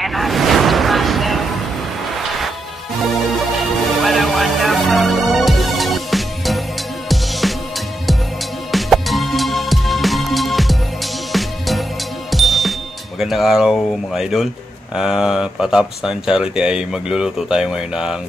and I said to myself, what a wonderful. Magandang araw mga idol. Patapos ng charity ay magluluto tayo ngayon ng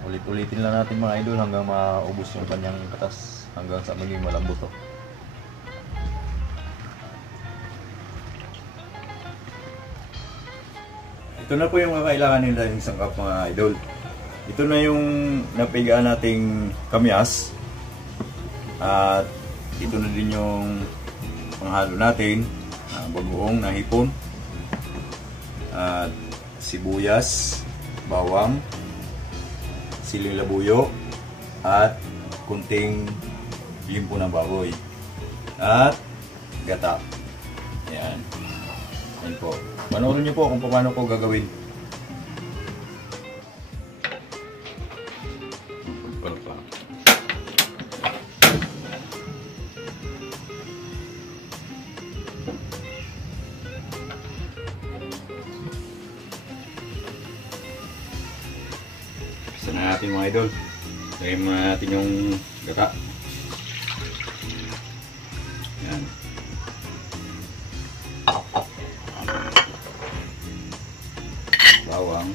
ulit-ulitin lang natin mga idol hanggang maubos yung kanyang katas, hanggang sa maging malambot to. Ito na po yung kakailangan nila ng isang cup mga idol. Ito na yung napigaan nating kamyas. At ito na din yung panghalo natin, bagoong na hipon. At sibuyas, bawang, siling labuyo, at kunting limpo ng baboy. At gata. Ayan. Ayan po. Panoorin niyo po kung paano ko gagawin. Isa na natin mga idol. Lagyan muna natin yung gata. Ayan. Bawang,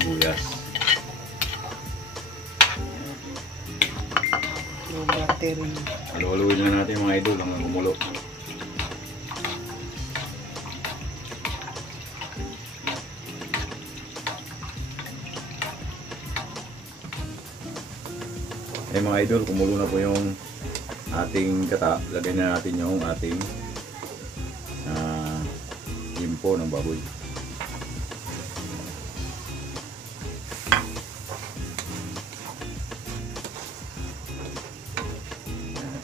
sibuyas, halu-haluin na natin mga idol hanggang gumulo. Eh mga idol, kumulo na po yung ating gata. Lagyan na natin yung ating limpo ng baboy.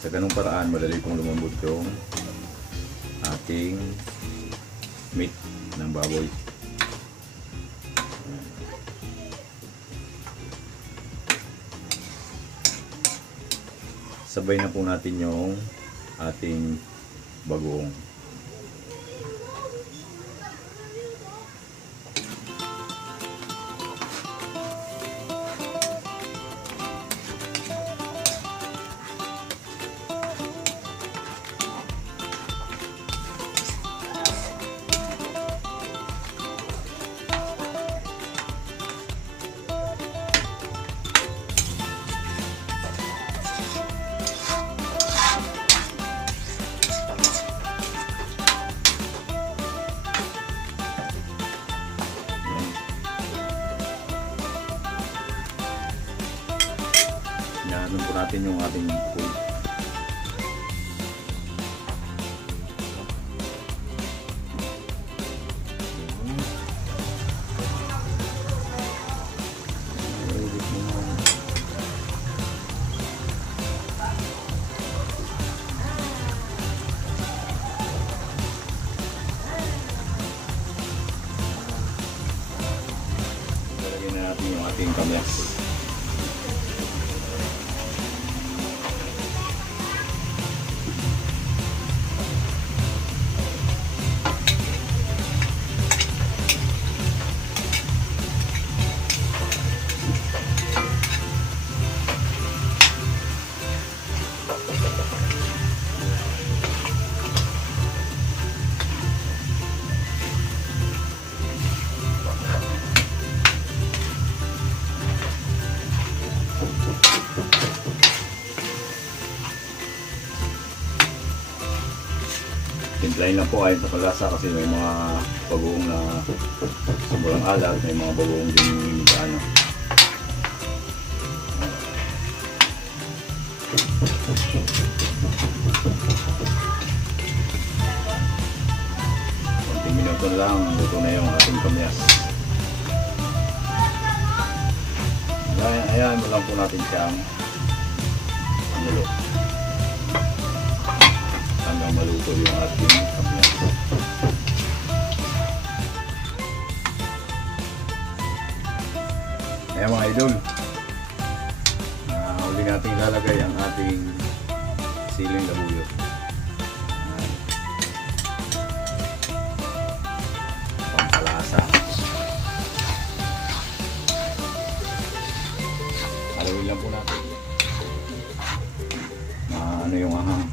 Sa ganung paraan, madali pong lumambot yung ating meat ng baboy. Sabay na po natin yung ating bagoong. Inahanon po natin yung ating pool. Lalagyan na natin yung ating kamyas. Timplahin lang po ayon sa palasa kasi may mga bagoong na sobrang alat, may mga bagoong din ano. Konting minuto lang, luto na yung ating kamyas. Ayan mo lang po natin siyang anulo hanggang maluto yung ating kamyas. Ayan mga idol, huli natin ilalagay ang ating siling labuyo. Pampalasa. Halawin lang po natin. Ano yung ahang.